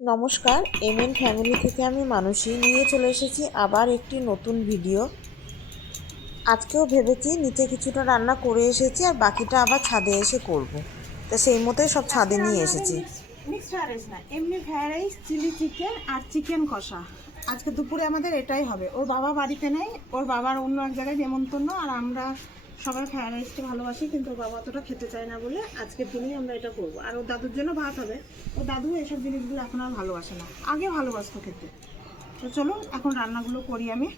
নমস্কার, MN family থেকে আমি মানসী নিয়ে চলে এসেছি আবার একটি নতুন ভিডিও। আজকেও ভেবেছি নিচে কিছুটা রান্না করে এসেছি আর বাকিটা আবার ছাদে এসে করব। তা সেই মতোই সব আজকে ছাদে নিয়ে রান্না হবে এসেছি। মিক্সড ফ্রাইড রাইস না, এমনি ফ্রাইড রাইস, চিলি চিকেন আর চিকেন কষা। আজকে দুপুরে আমাদের এটাই হবে। ওর বাবা বাড়িতে নেই, ওর বাবার অন্য এক জায়গায় নেমন্তন্ন, আর আমরা সবাই ফ্রাইড রাইসটা ভালোবাসি, কিন্তু ওর বাবা অতটা খেতে চায় না বলে আজকের দিনেই আমরা এটা করবো। আর ওর দাদুর জন্য ভাত হবে। ওর দাদু এসব জিনিসগুলো এখন আর ভালোবাসে না, আগে ভালোবাসতো খেতে। তো চলুন এখন রান্নাগুলো করি আমি।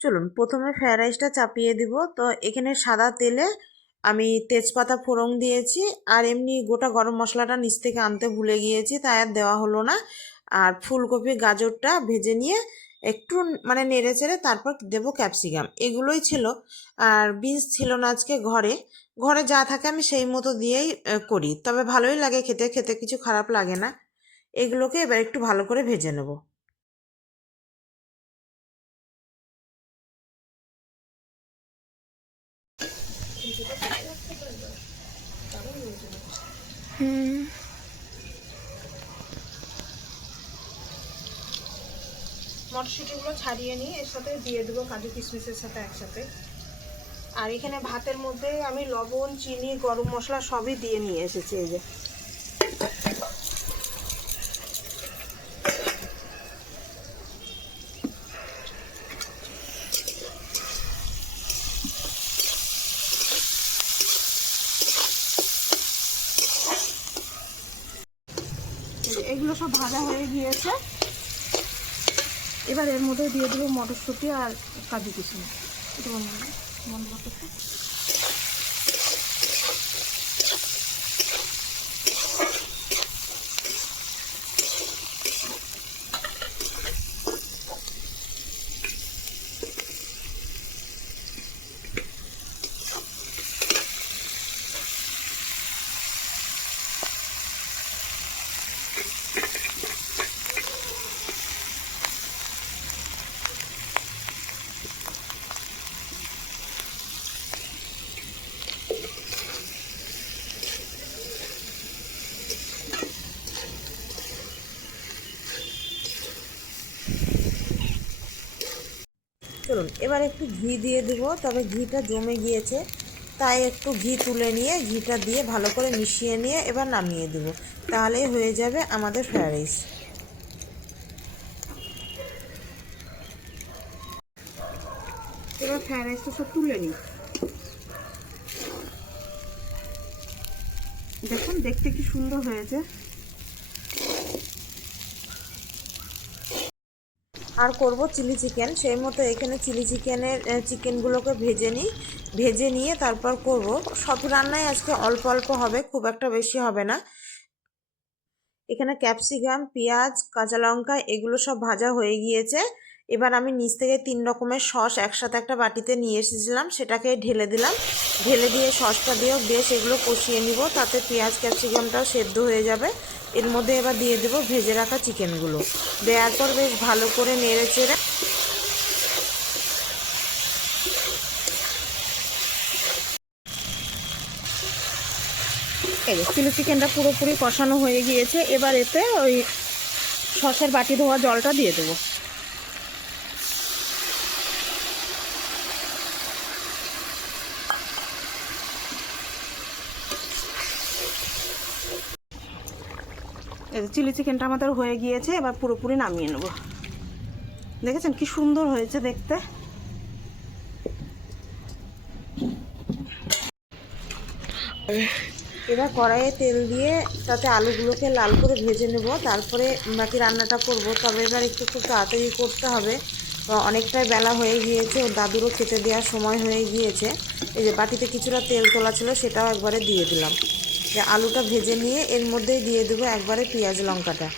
চলুন প্রথমে ফ্রায়েড রাইসটা চাপিয়ে দিব। তো এখানে সাদা তেলে আমি তেজপাতা ফোড়ন দিয়েছি, আর এমনি গোটা গরম মশলাটা নিচ থেকে আনতে ভুলে গিয়েছি, তাই আর দেওয়া হলো না। আর ফুলকপি গাজরটা ভেজে নিয়ে একটু মানে নেড়ে চেড়ে তারপর দেবো ক্যাপসিকাম, এগুলোই ছিল। আর বিনস ছিল না আজকে ঘরে। ঘরে যা থাকে আমি সেই মতো দিয়েই করি, তবে ভালোই লাগে খেতে, খেতে কিছু খারাপ লাগে না। এগুলোকে এবার একটু ভালো করে ভেজে নেব। মটরশুঁটিগুলো ছাড়িয়ে নিয়ে এর সাথে দিয়ে দেবো কাজু কিশমিশের সাথে একসাথে। আর এখানে ভাতের মধ্যে আমি লবণ, চিনি, গরম মশলা সবই দিয়ে নিয়ে এসেছি। এই যে এগুলো সব ভাজা হয়ে গিয়েছে। এবার এর মধ্যে দিয়ে দেবো মটরশুঁটি আর কাজু কিশমিশ। এটা বন্ধ করতে। চলুন এবার একটু ঘি দিয়ে দেবো, তবে ঘিটা জমে গিয়েছে, তাই একটু ঘি তুলে নিয়ে ঘিটা দিয়ে ভালো করে মিশিয়ে নিয়ে এবার নামিয়ে দেবো। তাহলেই হয়ে যাবে আমাদের ফ্রায়েড রাইস। এবার ফ্রায়েড রাইসটা সব তুলে নিই। দেখুন দেখতে কি সুন্দর হয়েছে। আর করব চিলি চিকেন, সেই মতো এখানে চিলি চিকেনের চিকেনগুলোকে ভেজে নিই। ভেজে নিয়ে তারপর করব। সব রান্নাই আজকে অল্প অল্প হবে, খুব একটা বেশি হবে না। এখানে ক্যাপসিকাম, পেঁয়াজ, কাঁচা লঙ্কা এগুলো সব ভাজা হয়ে গিয়েছে। এবার আমি নিচ থেকে 3 রকমের সস একসাথে একটা বাটিতে নিয়ে এসেছিলাম, সেটাকে ঢেলে দিলাম। ঢেলে দিয়ে সসটা দিয়েও বেশ এগুলো কষিয়ে নিব, তাতে পেঁয়াজ ক্যাপসিকামটাও সেদ্ধ হয়ে যাবে। এর মধ্যে এবার দিয়ে দেবো ভেজে রাখা চিকেনগুলো। দেওয়ার পর বেশ ভালো করে নেড়ে চেড়ে এই চিলি চিকেনটা পুরোপুরি কষানো হয়ে গিয়েছে। এবার এতে ওই সসের বাটি ধোয়া জলটা দিয়ে দেবো। এই চিলি চিকেনটা আমাদের হয়ে গিয়েছে, এবার পুরোপুরি নামিয়ে নেব। দেখেছেন কি সুন্দর হয়েছে দেখতে। এবার কড়াইয়ে তেল দিয়ে তাতে আলুগুলোকে লাল করে ভেজে নেব, তারপরে বাকি রান্নাটা করব। তবে এবার একটু খুব তাড়াতাড়ি করতে হবে, অনেকটাই বেলা হয়ে গিয়েছে, ওর দাদুরও খেতে দেওয়ার সময় হয়ে গিয়েছে। এই যে বাটিতে কিছুটা তেল তোলা ছিল, সেটাও একবারে দিয়ে দিলাম। যে আলুটা ভেজে নিয়ে এর মধ্যেই দিয়ে দেবো একবারে পেঁয়াজ লঙ্কাটা।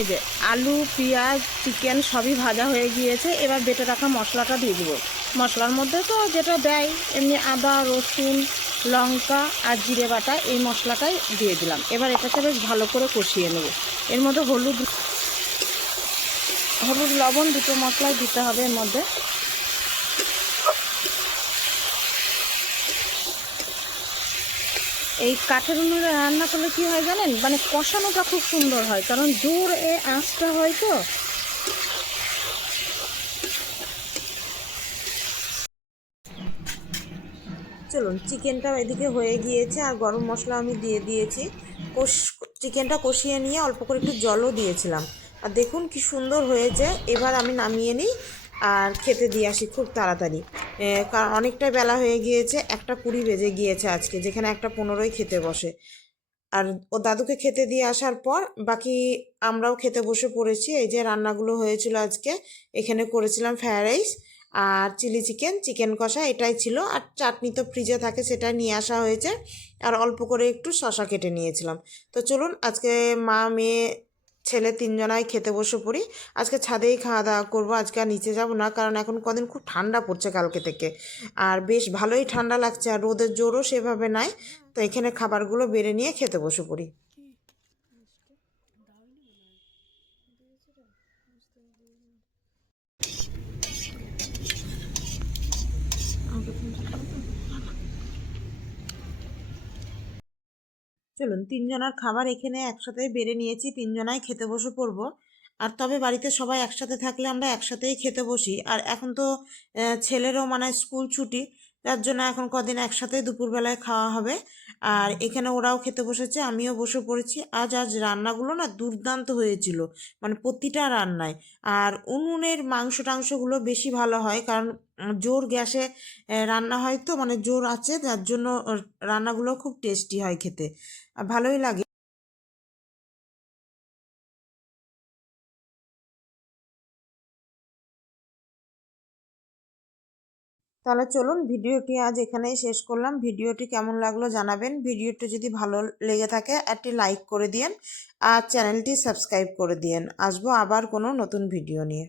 এই যে আলু, পেঁয়াজ, চিকেন সবই ভাজা হয়ে গিয়েছে। এবার বেটে রাখা মশলাটা দিয়ে দেবো। মশলার মধ্যে তো যেটা দেয় এমনি আদা, রসুন, লঙ্কা আর জিরে বাটা, এই মশলাটাই দিয়ে দিলাম। এবার এটাকে বেশ ভালো করে কষিয়ে নেব। এর মধ্যে হলুদ, লবণ দুটো মশলাই দিতে হবে এর মধ্যে। এই কাঠের উনুনে রান্না করলে কি হয় জানেন, মানে কষানোটা খুব সুন্দর হয়, কারণ জোর আঁচটা হয় তো। চলুন, চিকেনটাও এদিকে হয়ে গিয়েছে আর গরম মশলা আমি দিয়ে দিয়েছি। চিকেনটা কষিয়ে নিয়ে অল্প করে একটু জলও দিয়েছিলাম। আর দেখুন কি সুন্দর হয়েছে। এবার আমি নামিয়ে নিই আর খেতে দিয়ে আসি খুব তাড়াতাড়ি, কারণ অনেকটাই বেলা হয়ে গিয়েছে, 1:20 বেজে গিয়েছে আজকে, যেখানে 1:15 খেতে বসে। আর ও দাদুকে খেতে দিয়ে আসার পর বাকি আমরাও খেতে বসে পড়েছি। এই যে রান্নাগুলো হয়েছিল আজকে, এখানে করেছিলাম ফ্রায়েড রাইস আর চিলি চিকেন, চিকেন কষা, এটাই ছিল। আর চাটনি তো ফ্রিজে থাকে, সেটা নিয়ে আসা হয়েছে। আর অল্প করে একটু শসা কেটে নিয়েছিলাম। তো চলুন, আজকে মা, মেয়ে, ছেলে 3জনাই খেতে বসে পড়ি। আজকে ছাদেই খাওয়া দাওয়া করবো, আজকে আর নিচে যাব না, কারণ এখন কদিন খুব ঠান্ডা পড়ছে কালকে থেকে। আর বেশ ভালোই ঠান্ডা লাগছে, আর রোদের জোরও সেভাবে নাই। তো এখানে খাবারগুলো বেড়ে নিয়ে খেতে বসে পড়ি। চলুন, 3জনার খাবার এখানে একসাথে বেড়ে নিয়েছি, 3জনাই খেতে বসে পড়বো। আর তবে বাড়িতে সবাই একসাথে থাকলে আমরা একসাথেই খেতে বসি। আর এখন তো ছেলেরও মানে স্কুল ছুটি, তার জন্য এখন কদিন একসাথেই দুপুরবেলায় খাওয়া হবে। আর এখানে ওরাও খেতে বসেছে, আমিও বসে পড়েছি। আজ রান্নাগুলো না দুর্দান্ত হয়েছিল, মানে প্রতিটা রান্নায়। আর উনুনের মাংস টাংসগুলো বেশি ভালো হয়, কারণ জোর গ্যাসে রান্না হয় তো, মানে জোর আছে, যার জন্য রান্নাগুলো খুব টেস্টি হয় খেতে, আর ভালোই লাগে। তাহলে চলুন, ভিডিওটি আজ এখানেই শেষ করলাম। ভিডিওটি কেমন লাগলো জানাবেন। ভিডিওটি যদি ভালো লেগে থাকে একটি লাইক করে দিয়েন আর চ্যানেলটি সাবস্ক্রাইব করে দিয়েন। আসবো আবার কোনো নতুন ভিডিও নিয়ে।